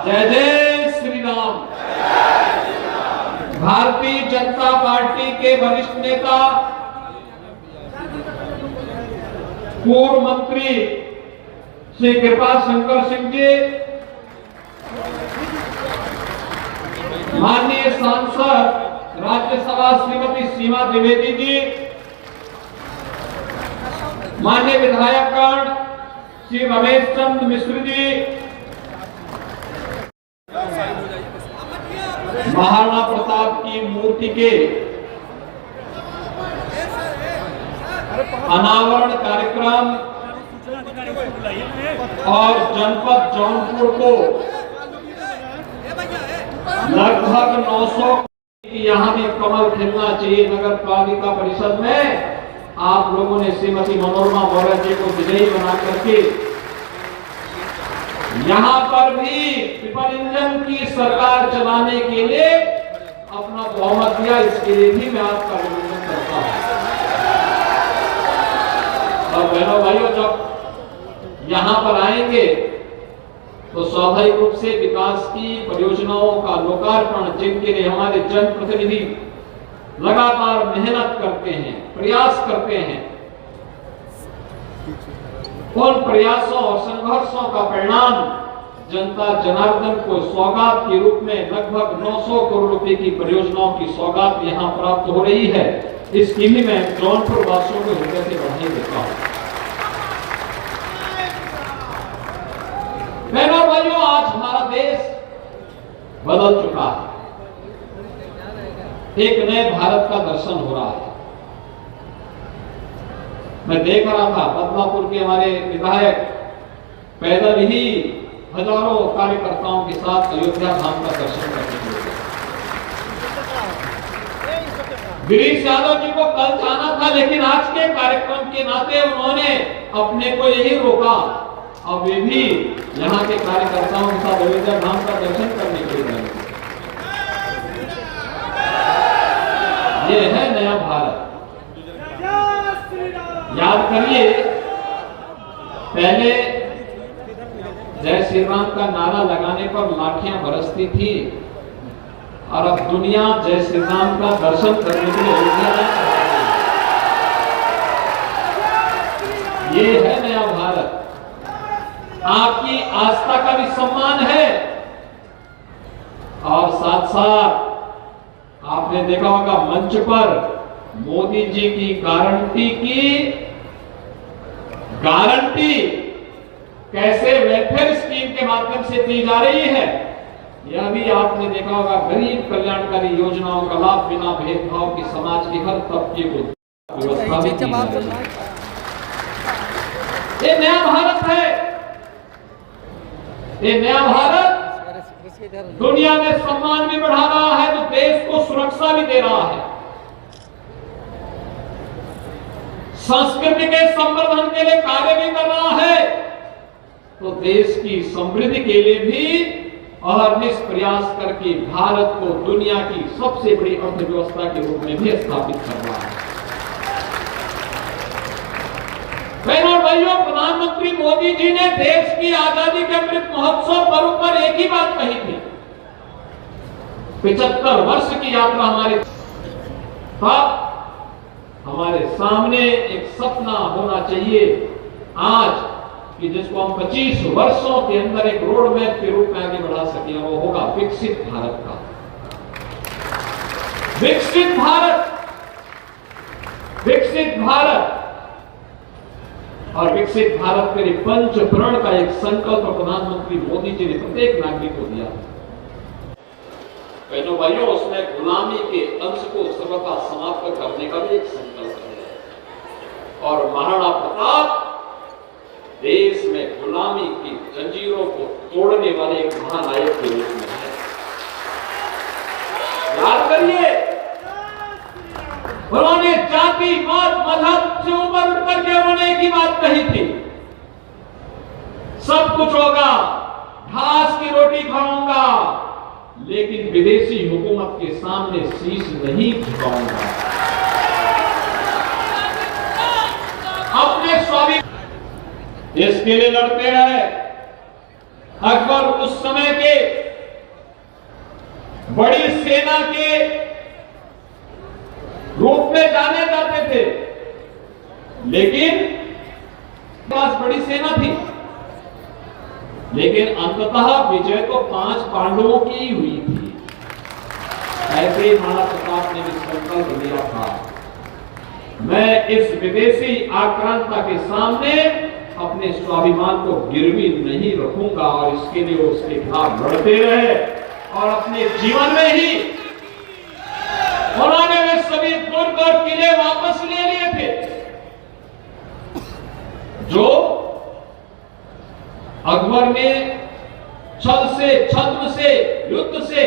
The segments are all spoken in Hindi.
जय जय श्री राम। भारतीय जनता पार्टी के वरिष्ठ नेता पूर्व मंत्री श्री कृपा शंकर सिंह जी, माननीय सांसद राज्यसभा श्रीमती सीमा द्विवेदी जी, माननीय विधायकगण श्री रमेश चंद्र मिश्र जी, महाराणा प्रताप की मूर्ति के अनावरण कार्यक्रम और जनपद जौनपुर को लगभग 900 यहाँ भी कमल खिलना चाहिए। नगर पालिका परिषद में आप लोगों ने श्रीमती मनोरमा मौर्य जी को विजयी बना करके यहाँ पर भी ट्रिपल इंजन की सरकार चलाने के लिए अपना बहुमत दिया। इसके लिए भी मैं आपका अभिनंदन करता हूं। और बहनों भाइयों, जब यहाँ पर आएंगे तो स्वाभाविक रूप से विकास की परियोजनाओं का लोकार्पण, जिनके लिए हमारे जनप्रतिनिधि लगातार मेहनत करते हैं, प्रयास करते हैं, उन प्रयासों और संघर्षों का परिणाम जनता जनार्दन को सौगात के रूप में लगभग 900 करोड़ रुपए की परियोजनाओं की सौगात यहां प्राप्त हो रही है। इसकी भी मैं जौनपुर वासियों को हृदय से बधाई देता हूं। बहनों भाइयों, आज हमारा देश बदल चुका है। एक नए भारत का दर्शन हो रहा है। मैं देख रहा था बदलापुर के हमारे विधायक पैदल ही हजारों कार्यकर्ताओं के साथ अयोध्या धाम का दर्शन करने के लिए। गिरीश यादव जी को कल जाना था, लेकिन आज के कार्यक्रम के नाते उन्होंने अपने को यही रोका। अब वे भी यहाँ के कार्यकर्ताओं के साथ अयोध्या धाम का दर्शन करने के लिए गए। ये है नया भारत। याद करिए, पहले जय श्री राम का नारा लगाने पर लाठियां बरसती थी, और अब दुनिया जय श्री राम का दर्शन करने के लिए अयोध्या में। ये है नया भारत। आपकी आस्था का भी सम्मान है, और साथ साथ आपने देखा होगा मंच पर मोदी जी की गारंटी कैसे वेलफेयर स्कीम के माध्यम से दी जा रही है। यह भी आपने देखा होगा, गरीब कल्याणकारी योजनाओं का लाभ बिना भेदभाव की समाज के हर तबके को व्यवस्था भी दी जा रही है। ये नया भारत है। ये नया भारत दुनिया में सम्मान भी बढ़ा रहा है, तो देश को सुरक्षा भी दे रहा है। संस्कृति के संवर्धन के लिए कार्य भी कर रहा है, तो देश की समृद्धि के लिए भी अहर्निश प्रयास करके भारत को दुनिया की सबसे बड़ी अर्थव्यवस्था के रूप में भी स्थापित कर रहा है। बहनों और भाइयों, प्रधानमंत्री मोदी जी ने देश की आजादी के अमृत महोत्सव पर्व पर एक ही बात कही थी। 75 वर्ष की यात्रा हमारे सामने एक सपना होना चाहिए आज, कि जिसको हम 25 वर्षों के अंदर एक रोड मैप के रूप में आगे बढ़ा सकें। वो होगा विकसित भारत का। विकसित भारत, विकसित भारत। और विकसित भारत के लिए पंच प्रण का एक संकल्प प्रधानमंत्री मोदी जी ने प्रत्येक नागरिक को दिया। बहनों भाइयों, उसमें गुलामी के अंश को सर्वथा समाप्त करने का भी एक संकल्प है। और महाराणा प्रताप देश में गुलामी की जंजीरों को तोड़ने वाले एक महानायक के रूप में है। याद करिए, उन्होंने जाति मत मजहब से ऊपर उठ करके उन्होंने एक ही बात कही थी, सब कुछ होगा, घास की रोटी खाऊंगा, लेकिन विदेशी हुकूमत के सामने शीश नहीं झुकाऊंगा। अपने स्वामी इसके लिए लड़ते रहे। अकबर उस समय के बड़ी सेना के रूप में जाने जाते थे, लेकिन पास बड़ी सेना थी, लेकिन अंततः विजय तो 5 पांडवों की ही हुई थी। ऐसे ही महाराणा प्रताप ने भी संकल्प लिया था, मैं इस विदेशी आक्रांता के सामने अपने स्वाभिमान को गिरवी नहीं रखूंगा, और इसके लिए उसके खिलाफ लड़ते रहे और अपने जीवन में ही उन्होंने वे सभी दुर्ग और किले वापस ले लिए थे जो अकबर ने छल से, छद्म से, युद्ध से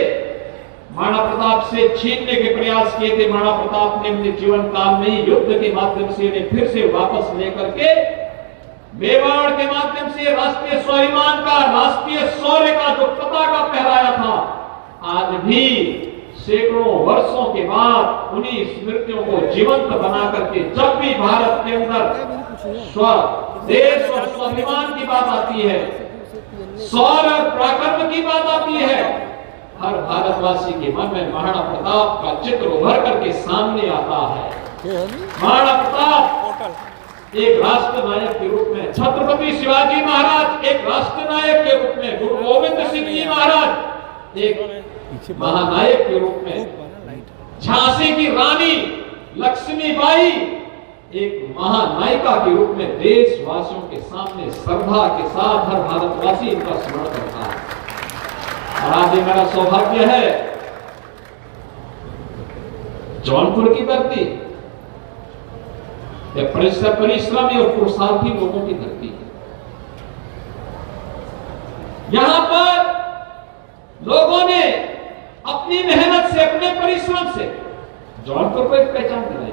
महाराणा प्रताप से छीनने के प्रयास किए थे। महाराणा प्रताप ने अपने जीवन काल में ही युद्ध के माध्यम से इन्हें फिर से वापस लेकर के मेवाड़ के माध्यम से राष्ट्रीय स्वाभिमान का, राष्ट्रीय शौर्य का जो पताका फहराया था, आज भी सैकड़ों वर्षों के बाद उन्हीं स्मृतियों को जीवंत बना करके जब भी भारत के अंदर देश और स्वाभिमान की बात आती है, शौर्य और पराक्रम की बात आती है, हर भारतवासी के मन में महाराणा प्रताप का चित्र उभर करके सामने आता है। महाराणा प्रताप एक राष्ट्र नायक के रूप में, छत्रपति शिवाजी महाराज एक राष्ट्र नायक के रूप में, गुरु गोविंद सिंह जी महाराज एक महानायक के रूप में, झांसी की रानी लक्ष्मीबाई एक महानायिका के रूप में देशवासियों के सामने श्रद्धा के साथ हर भारतवासी इनका स्मरण करता है। और आज ये मेरा सौभाग्य है, जौनपुर की धरती परिश्रमी और पुरुषार्थी लोगों की धरती है। यहां पर लोगों ने अपनी मेहनत से, अपने परिश्रम से जौनपुर को एक पहचान दिलाई।